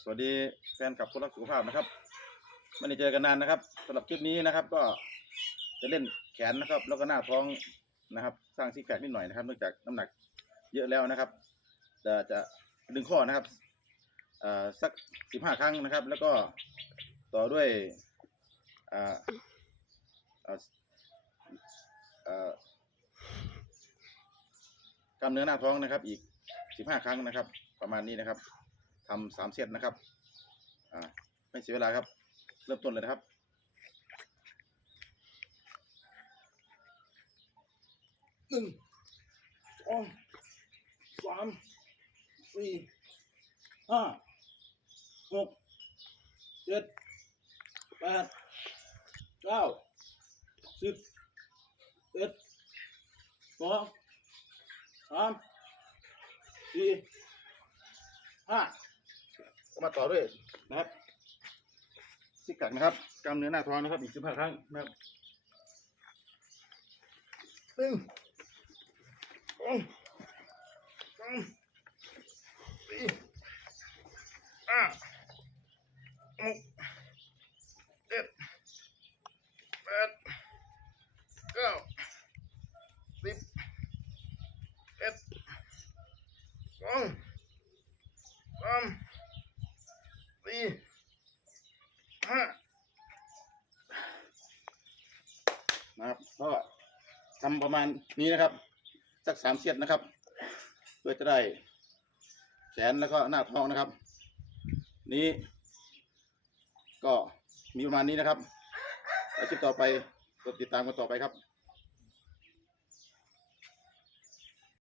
สวัสดีแฟนกับคนรักสุขภาพนะครับไม่ได้เจอกันนานนะครับสำหรับคลิปนี้นะครับ ก็จะเล่นแขนนะครับ แล้วก็หน้าท้องนะครับ สร้างซิกแพคนิดหน่อยนะครับเนื่องจากน้ำหนักเยอะแล้วนะครับจะจะดึงข้อนะครับสักสิบห้าครั้งนะครับ แล้วก็ต่อด้วยกล้ามเนื้อหน้าท้องนะครับ อีกสิบห้าครั้งนะครับ ประมาณนี้นะครับ ทำสามเซตนะครับ อ่า ไม่เสียเวลาครับ เริ่มต้นเลยนะครับหนึ่งสองสามสี่ห้าหกเจ็ดแปดเก้าสิบเอ็ดสองสามสี่ห้า มาต่อด้วยนะครับซิกกักนะครับกล้ามเนื้อหน้าท้องนะครับ อีกสิบห้าครั้งนะครับหนึ่งสองสามสี่ห้าหกเจ็ดแปดเก้าสิบเอ็ดสอง สามสี่ ห้านะครับก็ทำประมาณนี้นะครับ สักสามเซตนะครับ เพื่อจะได้แขนแล้วก็หน้าท้องนะครับ นี้ ก็มีประมาณนี้นะครับแล้วคลิปต่อไปกดติดตามกันต่อไปครับ